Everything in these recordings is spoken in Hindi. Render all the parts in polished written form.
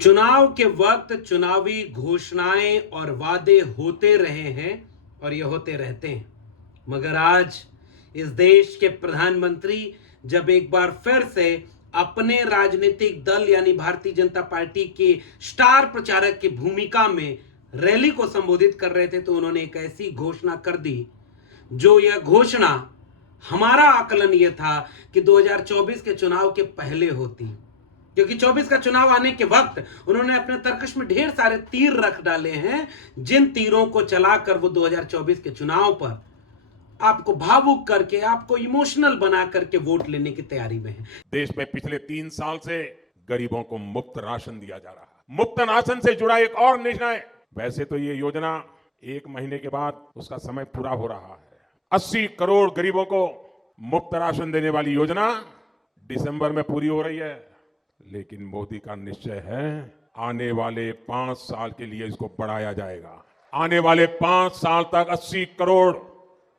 चुनाव के वक्त चुनावी घोषणाएं और वादे होते रहे हैं और ये होते रहते हैं, मगर आज इस देश के प्रधानमंत्री जब एक बार फिर से अपने राजनीतिक दल यानी भारतीय जनता पार्टी के स्टार प्रचारक की भूमिका में रैली को संबोधित कर रहे थे, तो उन्होंने एक ऐसी घोषणा कर दी जो यह घोषणा हमारा आकलन यह था कि 2024 के चुनाव के पहले होती, क्योंकि 24 का चुनाव आने के वक्त उन्होंने अपने तर्कश में ढेर सारे तीर रख डाले हैं, जिन तीरों को चलाकर वो 2024 के चुनाव पर आपको भावुक करके, आपको इमोशनल बना करके वोट लेने की तैयारी में है। देश में पिछले 3 साल से गरीबों को मुफ्त राशन दिया जा रहा है। मुफ्त राशन से जुड़ा एक और निर्णय, वैसे तो ये योजना 1 महीने के बाद उसका समय पूरा हो रहा है। 80 करोड़ गरीबों को मुफ्त राशन देने वाली योजना दिसंबर में पूरी हो रही है, लेकिन मोदी का निश्चय है आने वाले 5 साल के लिए इसको बढ़ाया जाएगा। आने वाले 5 साल तक 80 करोड़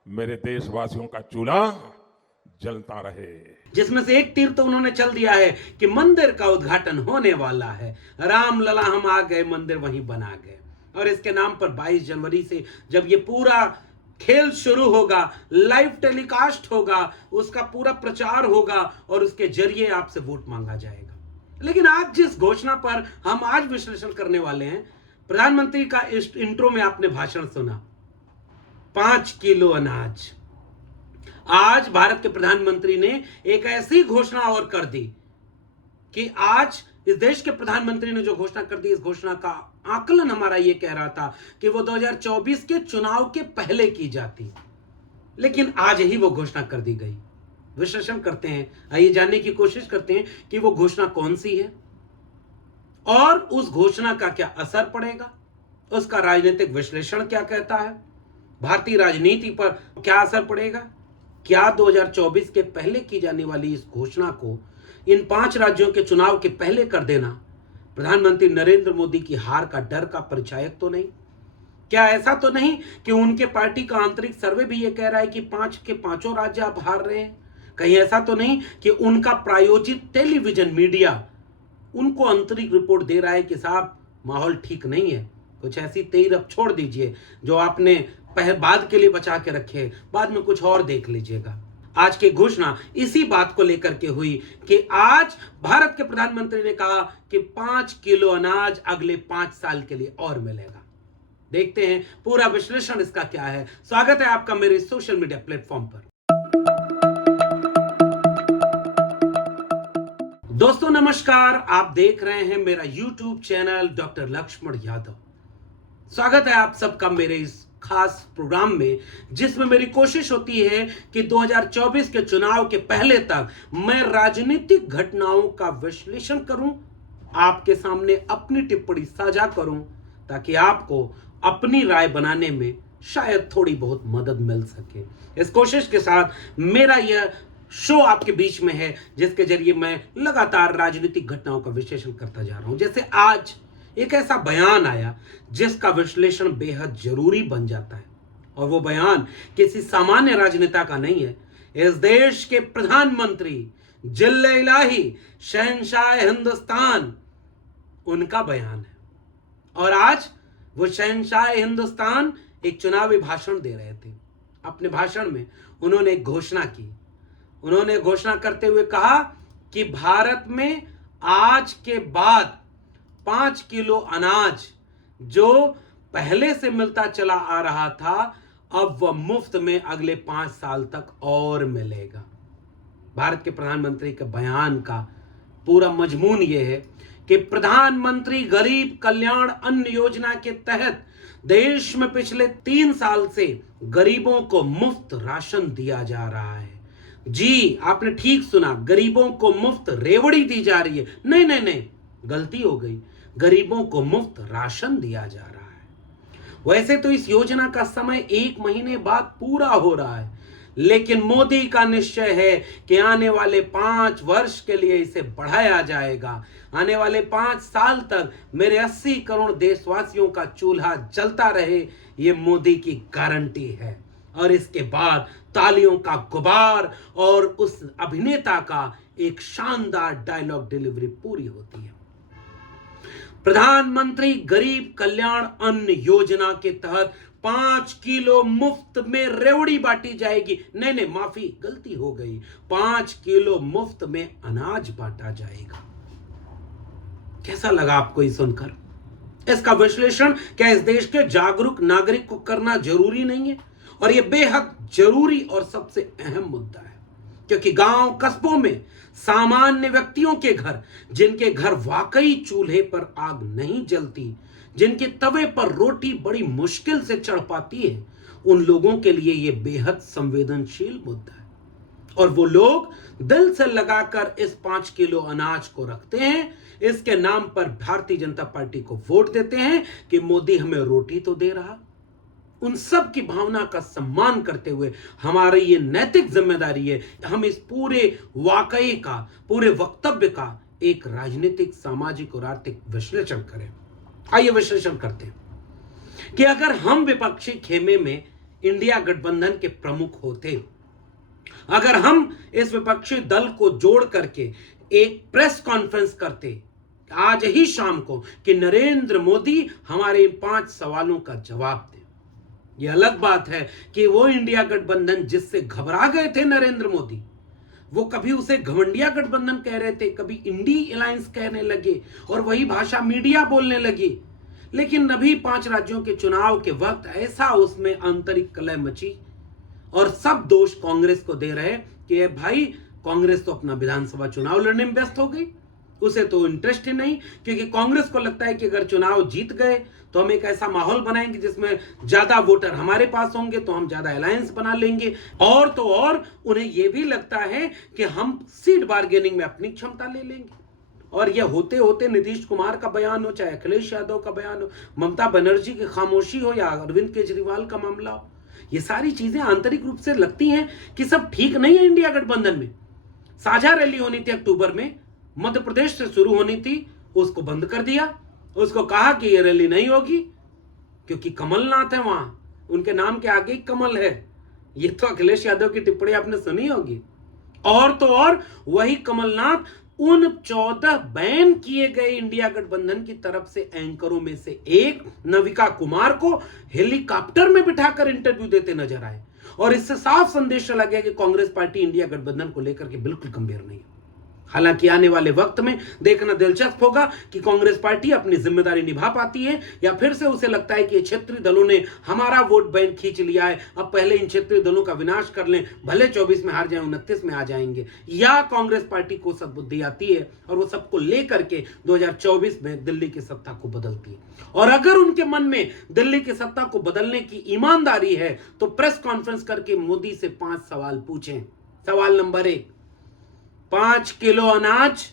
मेरे देशवासियों का चूल्हा जलता रहे। जिसमें से एक तीर तो उन्होंने चल दिया है कि मंदिर का उद्घाटन होने वाला है। राम लला हम आ गए, मंदिर वहीं बना गए। और इसके नाम पर 22 जनवरी से जब ये पूरा खेल शुरू होगा, लाइव टेलीकास्ट होगा, उसका पूरा प्रचार होगा और उसके जरिए आपसे वोट मांगा जाएगा। लेकिन आज जिस घोषणा पर हम आज विश्लेषण करने वाले हैं, प्रधानमंत्री का इस इंट्रो में आपने भाषण सुना, 5 किलो अनाज। आज भारत के प्रधानमंत्री ने एक ऐसी घोषणा और कर दी कि आज इस देश के प्रधानमंत्री ने जो घोषणा कर दी, इस घोषणा का आकलन हमारा यह कह रहा था कि वो 2024 के चुनाव के पहले की जाती, लेकिन आज ही वो घोषणा कर दी गई। विश्लेषण करते हैं, आइए जानने की कोशिश करते हैं कि वो घोषणा कौन सी है और उस घोषणा का क्या असर पड़ेगा, उसका राजनीतिक विश्लेषण क्या कहता है, भारतीय राजनीति पर क्या असर पड़ेगा। क्या 2024 के पहले की जाने वाली इस घोषणा को इन 5 राज्यों के चुनाव के पहले कर देना प्रधानमंत्री नरेंद्र मोदी की हार का डर का परिचायक तो नहीं? क्या ऐसा तो नहीं कि उनके पार्टी का आंतरिक सर्वे भी यह कह रहा है कि 5 के 5 राज्य आप हार रहे हैं? कहीं ऐसा तो नहीं कि उनका प्रायोजित टेलीविजन मीडिया उनको आंतरिक रिपोर्ट दे रहा है कि साहब माहौल ठीक नहीं है, कुछ ऐसी तीर अब छोड़ दीजिए जो आपने बाद के लिए बचा के रखे, बाद में कुछ और देख लीजिएगा। आज की घोषणा इसी बात को लेकर के हुई कि आज भारत के प्रधानमंत्री ने कहा कि 5 किलो अनाज अगले 5 साल के लिए और मिलेगा। देखते हैं पूरा विश्लेषण इसका क्या है। स्वागत है आपका मेरे सोशल मीडिया प्लेटफॉर्म पर। दोस्तों नमस्कार, आप देख रहे हैं मेरा YouTube channel doctor Laxman Yadav. स्वागत है आप सबका मेरे इस खास प्रोग्राम में, जिसमें मेरी कोशिश होती है कि 2024 के चुनाव के पहले तक मैं राजनीतिक घटनाओं का विश्लेषण करूं, आपके सामने अपनी टिप्पणी साझा करूं, ताकि आपको अपनी राय बनाने में शायद थोड़ी बहुत मदद मिल सके। इस कोशिश के साथ मेरा यह शो आपके बीच में है, जिसके जरिए मैं लगातार राजनीतिक घटनाओं का विश्लेषण करता जा रहा हूं। जैसे आज एक ऐसा बयान आया जिसका विश्लेषण बेहद जरूरी बन जाता है, और वो बयान किसी सामान्य राजनेता का नहीं है। इस देश के प्रधानमंत्री, जिल्ले इलाही, शहंशाह हिंदुस्तान, उनका बयान है। और आज वो शहंशाह हिंदुस्तान एक चुनावी भाषण दे रहे थे। अपने भाषण में उन्होंने एक घोषणा की। उन्होंने घोषणा करते हुए कहा कि भारत में आज के बाद 5 किलो अनाज जो पहले से मिलता चला आ रहा था, अब वह मुफ्त में अगले 5 साल तक और मिलेगा। भारत के प्रधानमंत्री के बयान का पूरा मजमून यह है कि प्रधानमंत्री गरीब कल्याण अन्न योजना के तहत देश में पिछले 3 साल से गरीबों को मुफ्त राशन दिया जा रहा है। जी, आपने ठीक सुना, गरीबों को मुफ्त रेवड़ी दी जा रही है। नहीं नहीं नहीं, गलती हो गई, गरीबों को मुफ्त राशन दिया जा रहा है। वैसे तो इस योजना का समय 1 महीने बाद पूरा हो रहा है, लेकिन मोदी का निश्चय है कि आने वाले 5 वर्ष के लिए इसे बढ़ाया जाएगा। आने वाले 5 साल तक मेरे 80 करोड़ देशवासियों का चूल्हा जलता रहे, ये मोदी की गारंटी है। और इसके बाद तालियों का गुबार और उस अभिनेता का एक शानदार डायलॉग डिलीवरी पूरी होती है। प्रधानमंत्री गरीब कल्याण अन्न योजना के तहत 5 किलो मुफ्त में रेवड़ी बांटी जाएगी। नहीं, माफी, गलती हो गई। 5 किलो मुफ्त में अनाज बांटा जाएगा। कैसा लगा आपको ये सुनकर? इसका विश्लेषण क्या इस देश के जागरूक नागरिक को करना जरूरी नहीं है? और यह बेहद जरूरी और सबसे अहम मुद्दा है, क्योंकि गांव कस्बों में सामान्य व्यक्तियों के घर, जिनके घर वाकई चूल्हे पर आग नहीं जलती, जिनके तवे पर रोटी बड़ी मुश्किल से चढ़ पाती है, उन लोगों के लिए यह बेहद संवेदनशील मुद्दा है। और वो लोग दिल से लगाकर इस 5 किलो अनाज को रखते हैं। इसके नाम पर भारतीय जनता पार्टी को वोट देते हैं कि मोदी हमें रोटी तो दे रहा। उन सब की भावना का सम्मान करते हुए हमारी ये नैतिक जिम्मेदारी है, हम इस पूरे वाकये का, पूरे वक्तव्य का एक राजनीतिक, सामाजिक और आर्थिक विश्लेषण करें। आइए विश्लेषण करते हैं कि अगर हम विपक्षी खेमे में इंडिया गठबंधन के प्रमुख होते, अगर हम इस विपक्षी दल को जोड़ करके एक प्रेस कॉन्फ्रेंस करते आज ही शाम को कि नरेंद्र मोदी हमारे 5 सवालों का जवाब दे। यह अलग बात है कि वो इंडिया गठबंधन जिससे घबरा गए थे नरेंद्र मोदी, वो कभी उसे घमंडिया गठबंधन कह रहे थे, कभी इंडी अलायंस कहने लगे और वही भाषा मीडिया बोलने लगी। लेकिन अभी 5 राज्यों के चुनाव के वक्त ऐसा उसमें आंतरिक कलह मची और सब दोष कांग्रेस को दे रहे कि भाई कांग्रेस तो अपना विधानसभा चुनाव लड़ने में व्यस्त हो गई, उसे तो इंटरेस्ट ही नहीं, क्योंकि कांग्रेस को लगता है कि अगर चुनाव जीत गए तो हम एक ऐसा माहौल बनाएंगे जिसमें ज्यादा वोटर हमारे पास होंगे तो हम ज्यादा अलायंस बना लेंगे। और तो और उन्हें यह भी लगता है कि हम सीट बार्गेनिंग में अपनी क्षमता ले लेंगे। और यह होते होते नीतीश कुमार का बयान हो, चाहे अखिलेश यादव का बयान हो, ममता बनर्जी की खामोशी हो या अरविंद केजरीवाल का मामला हो, ये सारी चीजें आंतरिक रूप से लगती हैं कि सब ठीक नहीं है। इंडिया गठबंधन में साझा रैली होनी थी अक्टूबर में, मध्य प्रदेश से शुरू होनी थी, उसको बंद कर दिया। उसको कहा कि ये रैली नहीं होगी क्योंकि कमलनाथ है वहां, उनके नाम के आगे कमल है। ये तो अखिलेश यादव की टिप्पणी आपने सुनी होगी। और तो और वही कमलनाथ उन 14 बैन किए गए इंडिया गठबंधन की तरफ से एंकरों में से एक नविका कुमार को हेलीकॉप्टर में बिठाकर इंटरव्यू देते नजर आए। और इससे साफ संदेश चला गया कि कांग्रेस पार्टी इंडिया गठबंधन को लेकर के बिल्कुल गंभीर नहीं है। हालांकि आने वाले वक्त में देखना दिलचस्प होगा कि कांग्रेस पार्टी अपनी जिम्मेदारी निभा पाती है या फिर से उसे लगता है कि क्षेत्रीय दलों ने हमारा वोट बैंक खींच लिया है, अब पहले इन क्षेत्रीय दलों का विनाश कर लें, भले 24 में हार जाए 29 में आ जाएंगे। या कांग्रेस पार्टी को सद्बुद्धि आती है और वो सबको लेकर के 2024 में दिल्ली की सत्ता को बदलती है। और अगर उनके मन में दिल्ली की सत्ता को बदलने की ईमानदारी है तो प्रेस कॉन्फ्रेंस करके मोदी से 5 सवाल पूछें। सवाल नंबर 1, 5 किलो अनाज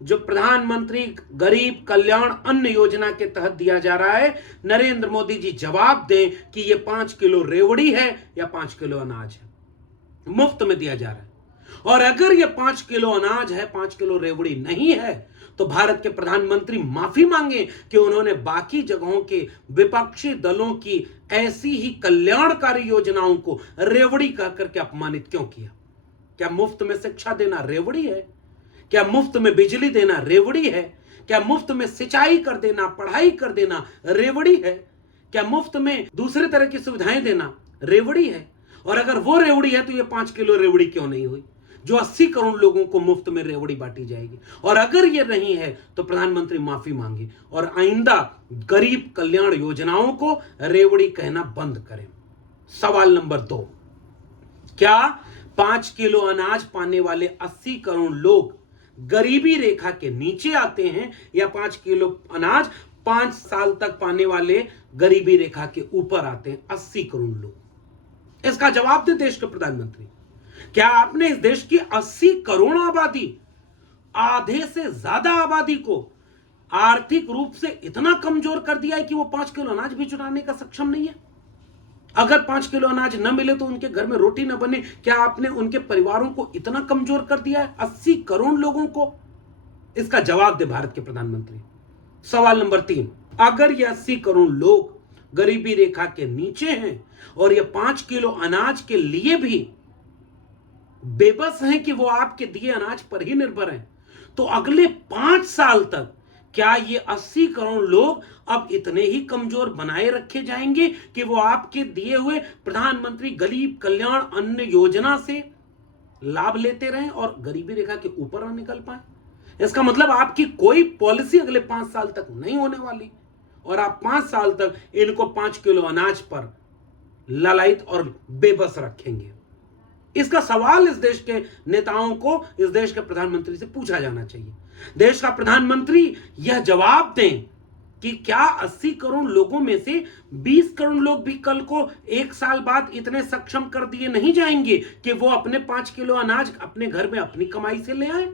जो प्रधानमंत्री गरीब कल्याण अन्न योजना के तहत दिया जा रहा है, नरेंद्र मोदी जी जवाब दें कि यह 5 किलो रेवड़ी है या 5 किलो अनाज है, मुफ्त में दिया जा रहा है। और अगर यह 5 किलो अनाज है, 5 किलो रेवड़ी नहीं है, तो भारत के प्रधानमंत्री माफी मांगे कि उन्होंने बाकी जगहों के विपक्षी दलों की ऐसी ही कल्याणकारी योजनाओं को रेवड़ी कह करके अपमानित क्यों किया। क्या मुफ्त में शिक्षा देना रेवड़ी है? क्या मुफ्त में बिजली देना रेवड़ी है? क्या मुफ्त में सिंचाई कर देना, पढ़ाई कर देना रेवड़ी है? क्या मुफ्त में दूसरे तरह की सुविधाएं देना रेवड़ी है? और अगर वो रेवड़ी है तो ये 5 किलो रेवड़ी क्यों नहीं हुई जो 80 करोड़ लोगों को मुफ्त में रेवड़ी बांटी जाएगी? और अगर ये नहीं है तो प्रधानमंत्री माफी मांगे और आइंदा गरीब कल्याण योजनाओं को रेवड़ी कहना बंद करें। सवाल नंबर 2, क्या 5 किलो अनाज पाने वाले 80 करोड़ लोग गरीबी रेखा के नीचे आते हैं या 5 किलो अनाज 5 साल तक पाने वाले गरीबी रेखा के ऊपर आते हैं 80 करोड़ लोग? इसका जवाब दे देश के प्रधानमंत्री। क्या आपने इस देश की 80 करोड़ आबादी, आधे से ज्यादा आबादी को आर्थिक रूप से इतना कमजोर कर दिया है कि वो 5 किलो अनाज भी चुराने का सक्षम नहीं है? अगर 5 किलो अनाज न मिले तो उनके घर में रोटी न बने, क्या आपने उनके परिवारों को इतना कमजोर कर दिया है, 80 करोड़ लोगों को? इसका जवाब दे भारत के प्रधानमंत्री। सवाल नंबर 3, अगर ये 80 करोड़ लोग गरीबी रेखा के नीचे हैं और ये 5 किलो अनाज के लिए भी बेबस हैं कि वो आपके दिए अनाज पर ही निर्भर हैं, तो अगले 5 साल तक क्या ये 80 करोड़ लोग अब इतने ही कमजोर बनाए रखे जाएंगे कि वो आपके दिए हुए प्रधानमंत्री गरीब कल्याण अन्न योजना से लाभ लेते रहें और गरीबी रेखा के ऊपर न निकल पाए? इसका मतलब आपकी कोई पॉलिसी अगले 5 साल तक नहीं होने वाली और आप 5 साल तक इनको 5 किलो अनाज पर ललायत और बेबस रखेंगे। इसका सवाल इस देश के नेताओं को, इस देश के प्रधानमंत्री से पूछा जाना चाहिए। देश का प्रधानमंत्री यह जवाब दें कि क्या 80 करोड़ लोगों में से 20 करोड़ लोग भी कल को 1 साल बाद इतने सक्षम कर दिए नहीं जाएंगे कि वो अपने 5 किलो अनाज अपने घर में अपनी कमाई से ले आए?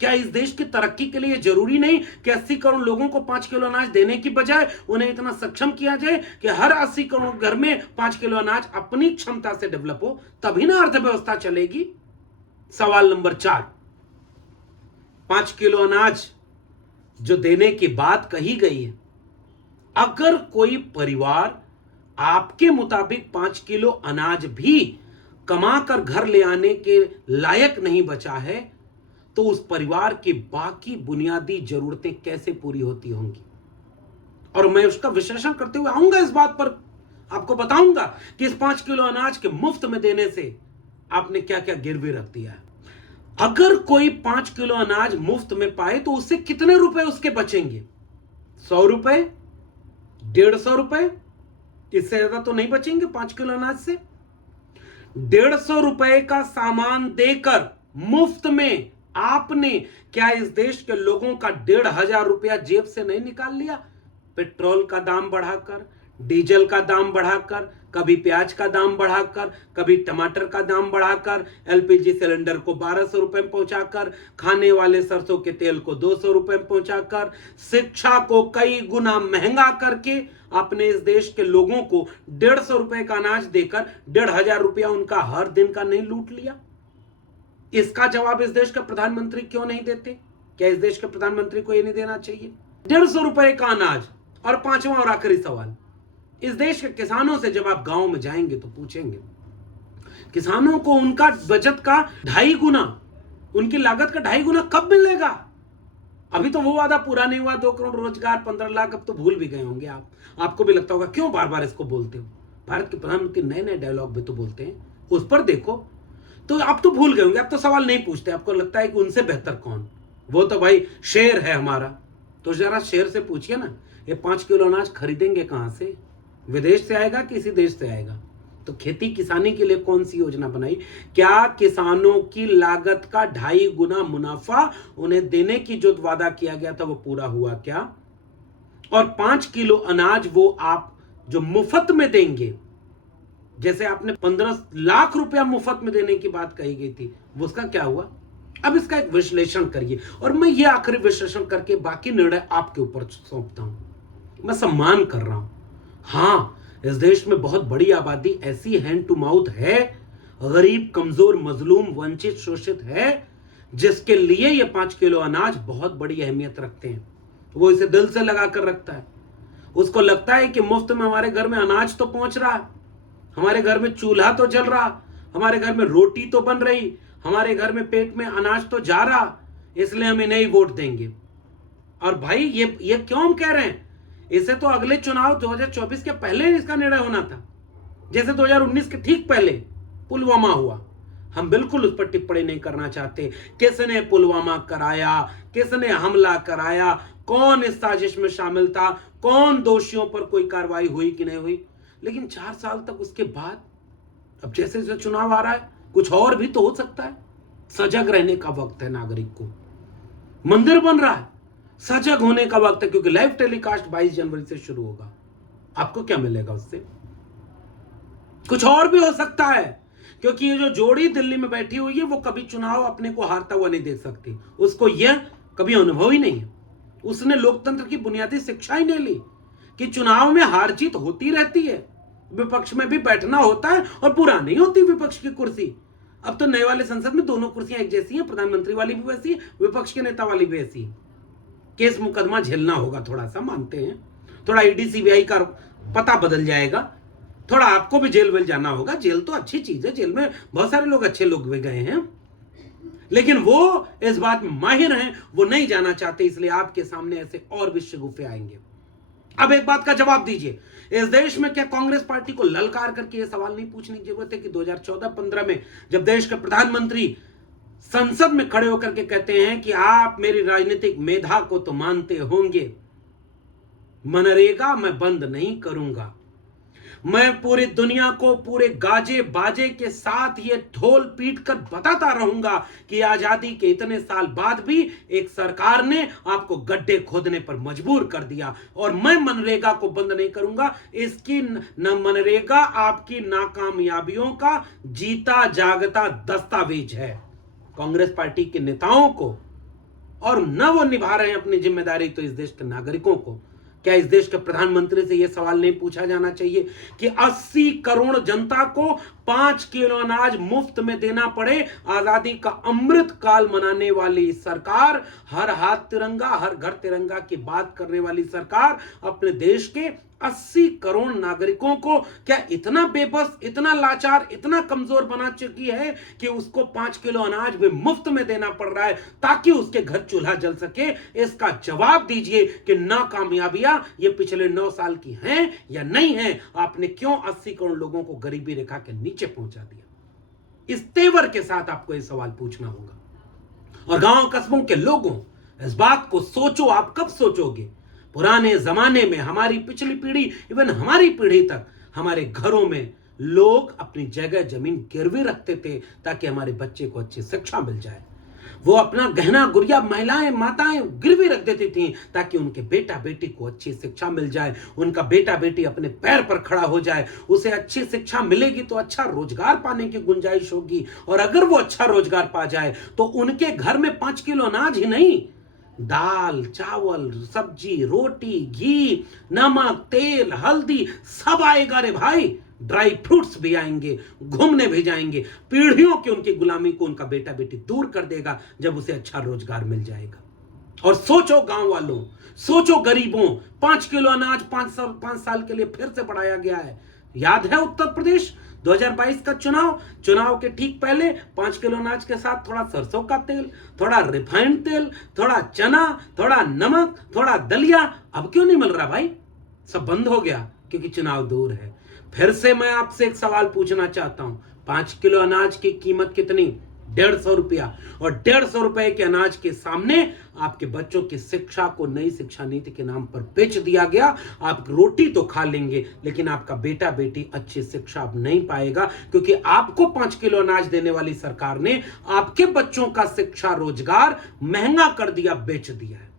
क्या इस देश की तरक्की के लिए जरूरी नहीं कि 80 करोड़ लोगों को 5 किलो अनाज देने की बजाय उन्हें इतना सक्षम किया जाए कि हर 80 करोड़ घर में 5 किलो अनाज अपनी क्षमता से डेवलप हो, तभी ना अर्थव्यवस्था चलेगी। सवाल नंबर 4, 5 किलो अनाज जो देने की बात कही गई है, अगर कोई परिवार आपके मुताबिक 5 किलो अनाज भी कमा कर घर ले आने के लायक नहीं बचा है, तो उस परिवार की बाकी बुनियादी जरूरतें कैसे पूरी होती होंगी? और मैं उसका विश्लेषण करते हुए आऊंगा, इस बात पर आपको बताऊंगा कि इस 5 किलो अनाज के मुफ्त में देने से आपने क्या क्या गिरवी रख दिया है। अगर कोई 5 किलो अनाज मुफ्त में पाए तो उससे कितने रुपए उसके बचेंगे? 100 रुपए, 150 रुपए, इससे ज्यादा तो नहीं बचेंगे 5 किलो अनाज से। 150 रुपए का सामान देकर मुफ्त में आपने क्या इस देश के लोगों का 1,500 रुपया जेब से नहीं निकाल लिया? पेट्रोल का दाम बढ़ाकर, डीजल का दाम बढ़ाकर, कभी प्याज का दाम बढ़ाकर, कभी टमाटर का दाम बढ़ाकर, एलपीजी सिलेंडर को 1200 रुपए में पहुंचाकर, खाने वाले सरसों के तेल को 200 रुपए में पहुंचाकर, शिक्षा को कई गुना महंगा करके आपने इस देश के लोगों को 150 रुपए का अनाज देकर 1,500 रुपया उनका हर दिन का नहीं लूट लिया? इसका जवाब इस देश के प्रधानमंत्री क्यों नहीं देते? क्या इस देश के प्रधानमंत्री को यह नहीं देना चाहिए? 150 रुपए का अनाज। और पांचवा और आखिरी सवाल, इस देश के किसानों से जब आप गांव में जाएंगे तो पूछेंगे, किसानों को उनका बचत का 2.5 गुना, उनकी लागत का 2.5 गुना कब मिलेगा? अभी तो वो वादा पूरा नहीं हुआ, 2 करोड़ रोजगार, 15 लाख, अब तो भूल भी गए होंगे आप। आपको भी लगता होगा क्यों बार बार इसको बोलते हो? भारत के प्रधानमंत्री नए नए डायलॉग भी तो बोलते हैं, उस पर देखो। तो आप तो भूल गए होंगे, आप तो सवाल नहीं पूछते, आपको लगता है कि उनसे बेहतर कौन, वो तो भाई शेर है हमारा। तो जरा शेर से पूछिए ना, ये 5 किलो अनाज खरीदेंगे कहां से? विदेश से आएगा कि इसी देश से आएगा? तो खेती किसानी के लिए कौन सी योजना बनाई? क्या किसानों की लागत का 2.5 गुना मुनाफा उन्हें देने की जो वादा किया गया था वो पूरा हुआ क्या? और 5 किलो अनाज वो आप जो मुफ्त में देंगे, जैसे आपने 15 लाख रुपया मुफ्त में देने की बात कही गई थी, वो उसका क्या हुआ? अब इसका एक विश्लेषण करिए और मैं ये आखिरी विश्लेषण करके बाकी निर्णय आपके ऊपर सौंपता हूं। मैं सम्मान कर रहा हूं। हां, इस देश में बहुत बड़ी आबादी ऐसी हैंड टू माउथ है, गरीब, कमजोर, मजलूम, वंचित, शोषित है, जिसके लिए ये 5 किलो अनाज बहुत बड़ी अहमियत रखते हैं। वो इसे दिल से लगा कर रखता है। उसको लगता है कि मुफ्त में हमारे घर में अनाज तो पहुंच रहा है, हमारे घर में चूल्हा तो जल रहा, हमारे घर में रोटी तो बन रही, हमारे घर में पेट में अनाज तो जा रहा, इसलिए हम इन्हें ही वोट देंगे। और भाई ये क्यों हम कह रहे हैं? इसे तो अगले चुनाव 2024 के पहले इसका निर्णय होना था, जैसे 2019 के ठीक पहले पुलवामा हुआ। हम बिल्कुल उस पर टिप्पणी नहीं करना चाहते, किसने पुलवामा कराया, किसने हमला कराया, कौन इस साजिश में शामिल था, कौन दोषियों पर कोई कार्रवाई हुई कि नहीं हुई। लेकिन 4 साल तक उसके बाद अब जैसे जैसे चुनाव आ रहा है, कुछ और भी तो हो सकता है। सजग रहने का वक्त है नागरिक को। मंदिर बन रहा है, सजग होने का वक्त है, क्योंकि लाइव टेलीकास्ट 22 जनवरी से शुरू होगा। आपको क्या मिलेगा उससे? कुछ और भी हो सकता है, क्योंकि ये जो जोड़ी दिल्ली में बैठी हुई है वो कभी चुनाव अपने को हारता हुआ नहीं देख सकती। उसको यह कभी अनुभव ही नहीं है। उसने लोकतंत्र की बुनियादी शिक्षा ही नहीं ली कि चुनाव में हार जीत होती रहती है, विपक्ष में भी बैठना होता है और पूरा नहीं होती विपक्ष की कुर्सी। अब तो नए वाले संसद में दोनों कुर्सियां एक जैसी हैं, प्रधानमंत्री वाली भी वैसी है, विपक्ष के नेता वाली भी वैसी है। केस मुकदमा झेलना होगा, थोड़ा सा मानते हैं, थोड़ा ईडी सीबीआई का पता बदल जाएगा, थोड़ा आपको भी जेल वेल जाना होगा। जेल तो अच्छी चीज है, जेल में बहुत सारे लोग अच्छे लोग भी गए हैं, लेकिन वो इस बात में माहिर हैं, वो नहीं जाना चाहते, इसलिए आपके सामने ऐसे और भी शगुफे आएंगे। अब एक बात का जवाब दीजिए, इस देश में क्या कांग्रेस पार्टी को ललकार करके यह सवाल नहीं पूछने की जरूरत है कि 2014-15 में जब देश के प्रधानमंत्री संसद में खड़े होकर के कहते हैं कि आप मेरी राजनीतिक मेधा को तो मानते होंगे, मनरेगा मैं बंद नहीं करूंगा, मैं पूरी दुनिया को पूरे गाजे बाजे के साथ ये ढोल पीट कर बताता रहूंगा कि आजादी के इतने साल बाद भी एक सरकार ने आपको गड्ढे खोदने पर मजबूर कर दिया, और मैं मनरेगा को बंद नहीं करूंगा। इसकी न मनरेगा आपकी नाकामयाबियों का जीता जागता दस्तावेज है। कांग्रेस पार्टी के नेताओं को, और न वो निभा रहे हैं अपनी जिम्मेदारी, तो इस देश के नागरिकों को, क्या इस देश के प्रधानमंत्री से यह सवाल नहीं पूछा जाना चाहिए कि 80 करोड़ जनता को 5 किलो अनाज मुफ्त में देना पड़े? आजादी का अमृत काल मनाने वाली सरकार, हर हाथ तिरंगा हर घर तिरंगा की बात करने वाली सरकार अपने देश के 80 करोड़ नागरिकों को क्या इतना बेबस, इतना लाचार, इतना कमजोर बना चुकी है कि उसको 5 किलो अनाज भी मुफ्त में देना पड़ रहा है ताकि उसके घर चूल्हा जल सके? इसका जवाब दीजिए कि नाकामयाबियां ये पिछले 9 साल की हैं या नहीं हैं? आपने क्यों 80 करोड़ लोगों को गरीबी रेखा के नीचे पहुंचा दिया? इस तेवर के साथ आपको यह सवाल पूछना होगा। और गांव कस्बों के लोगों, इस बात को सोचो, आप कब सोचोगे? पुराने जमाने में हमारी पिछली पीढ़ी, इवन हमारी पीढ़ी तक, हमारे घरों में लोग अपनी जगह जमीन गिरवी रखते थे ताकि हमारे बच्चे को अच्छी शिक्षा मिल जाए। वो अपना गहना गुड़िया, महिलाएं, माताएं गिरवी रख देती थी ताकि उनके बेटा बेटी को अच्छी शिक्षा मिल जाए, उनका बेटा बेटी अपने पैर पर खड़ा हो जाए। उसे अच्छी शिक्षा मिलेगी तो अच्छा रोजगार पाने की गुंजाइश होगी, और अगर वो अच्छा रोजगार पा जाए तो उनके घर में 5 किलो अनाज ही नहीं, दाल, चावल, सब्जी, रोटी, घी, नमक, तेल, हल्दी सब आएगा रे भाई। ड्राई फ्रूट्स भी आएंगे, घूमने भी जाएंगे। पीढ़ियों की उनकी गुलामी को उनका बेटा बेटी दूर कर देगा जब उसे अच्छा रोजगार मिल जाएगा। और सोचो गांव वालों, सोचो गरीबों, 5 किलो अनाज 5 साल के लिए फिर से बढ़ाया गया है। याद है उत्तर प्रदेश 2022 का चुनाव के ठीक पहले 5 किलो अनाज के साथ थोड़ा सरसों का तेल, थोड़ा रिफाइंड तेल, थोड़ा चना, थोड़ा नमक, थोड़ा दलिया। अब क्यों नहीं मिल रहा भाई? सब बंद हो गया क्योंकि चुनाव दूर है। फिर से मैं आपसे एक सवाल पूछना चाहता हूं, 5 किलो अनाज की कीमत कितनी? 150 रुपया। और 150 रुपए के अनाज के सामने आपके बच्चों की शिक्षा को नई शिक्षा नीति के नाम पर बेच दिया गया। आप रोटी तो खा लेंगे लेकिन आपका बेटा बेटी अच्छी शिक्षा अब नहीं पाएगा, क्योंकि आपको 5 किलो अनाज देने वाली सरकार ने आपके बच्चों का शिक्षा रोजगार महंगा कर दिया, बेच दिया है।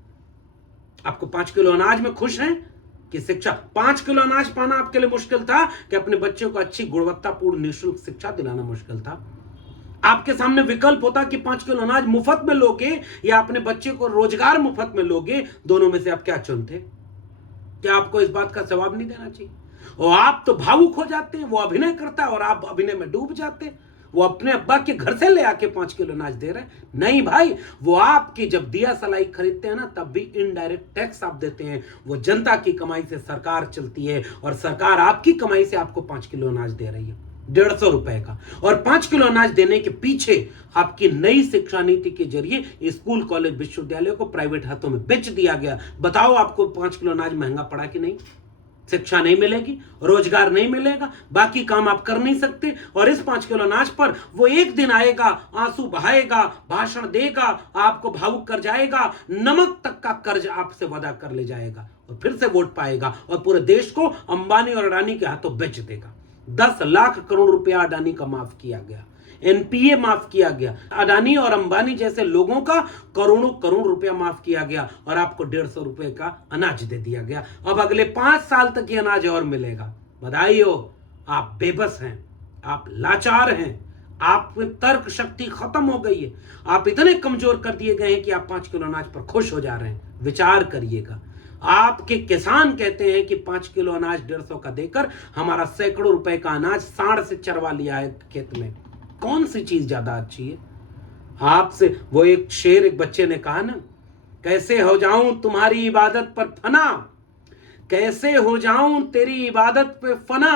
आपको 5 किलो अनाज में खुश हैं कि शिक्षा? 5 किलो अनाज पाना आपके लिए मुश्किल था कि अपने बच्चों को अच्छी गुणवत्तापूर्ण निःशुल्क शिक्षा दिलाना मुश्किल था? आपके सामने विकल्प होता कि 5 किलो अनाज मुफ्त में लोगे या अपने बच्चे को रोजगार मुफ्त में लोगे, दोनों में से आप क्या चुनते? क्या आपको इस बात का जवाब नहीं देना चाहिए? और आप तो भावुक हो जाते हैं, वो अभिनय करता है और आप अभिनय में डूब जाते हैं। वो अपने अब्बा के घर से ले आके 5 किलो अनाज दे रहे हैं। नहीं भाई, वो आपकी जब दिया सलाई खरीदते हैं ना, तब भी इनडायरेक्ट टैक्स आप देते हैं। वो जनता की कमाई से सरकार चलती है और सरकार आपकी कमाई से आपको 5 किलो अनाज दे रही है, 150 रुपए का। और 5 किलो अनाज देने के पीछे आपकी नई शिक्षा नीति के जरिए स्कूल, कॉलेज, विश्वविद्यालयों को प्राइवेट हाथों में बेच दिया गया। बताओ आपको 5 किलो अनाज महंगा पड़ा कि नहीं? शिक्षा नहीं मिलेगी, रोजगार नहीं मिलेगा, बाकी काम आप कर नहीं सकते। और इस 5 किलो अनाज पर वो एक दिन आएगा, आंसू बहाएगा, भाषण देगा, आपको भावुक कर जाएगा, नमक तक का कर्ज आपसे वादा कर ले जाएगा और फिर से वोट पाएगा और पूरे देश को अंबानी और अडानी के हाथों बेच देगा। 10 लाख करोड़ रुपया अडानी का माफ किया गया, एनपीए माफ किया गया, अडानी और अंबानी जैसे लोगों का करोड़ों करोड़ रुपया माफ किया गया और आपको 150 रुपए का अनाज दे दिया गया। अब अगले 5 साल तक ये अनाज और मिलेगा। बधाई हो, आप बेबस हैं, आप लाचार हैं, आप में तर्क शक्ति खत्म हो गई है। आप इतने कमजोर कर दिए गए हैं कि आप 5 किलो अनाज पर खुश हो जा रहे हैं। विचार करिएगा। आपके किसान कहते हैं कि 5 किलो अनाज 150 का देकर हमारा सैकड़ों रुपए का अनाज सांड से चरवा लिया है खेत में। कौन सी चीज ज्यादा अच्छी है आपसे? वो एक शेर एक बच्चे ने कहा ना, कैसे हो जाऊं तुम्हारी इबादत पर फना, कैसे हो जाऊं तेरी इबादत पे फना,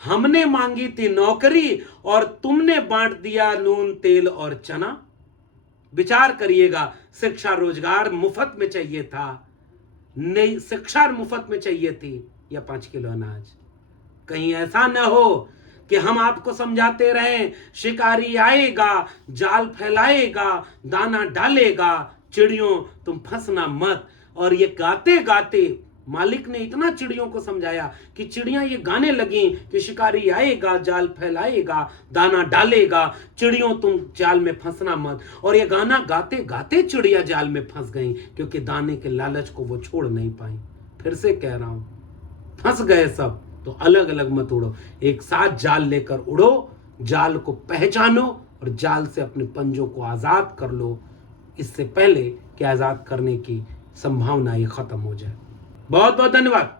हमने मांगी थी नौकरी और तुमने बांट दिया नून तेल और चना। विचार करिएगा। शिक्षा रोजगार मुफ्त में चाहिए था, नहीं शिक्षा मुफ्त में चाहिए थी या 5 किलो अनाज। कहीं ऐसा न हो कि हम आपको समझाते रहें शिकारी आएगा, जाल फैलाएगा, दाना डालेगा, चिड़ियों तुम फंसना मत। और ये गाते गाते मालिक ने इतना चिड़ियों को समझाया कि चिड़ियां ये गाने लगी कि शिकारी आएगा, जाल फैलाएगा, दाना डालेगा, चिड़ियों तुम जाल में फंसना मत। और ये गाना गाते गाते चिड़िया जाल में फंस गई, क्योंकि दाने के लालच को वो छोड़ नहीं पाई। फिर से कह रहा हूं, फंस गए सब तो अलग अलग मत उड़ो, एक साथ जाल लेकर उड़ो, जाल को पहचानो और जाल से अपने पंजों को आजाद कर लो, इससे पहले कि आजाद करने की संभावना ये खत्म हो जाए। बहुत बहुत धन्यवाद।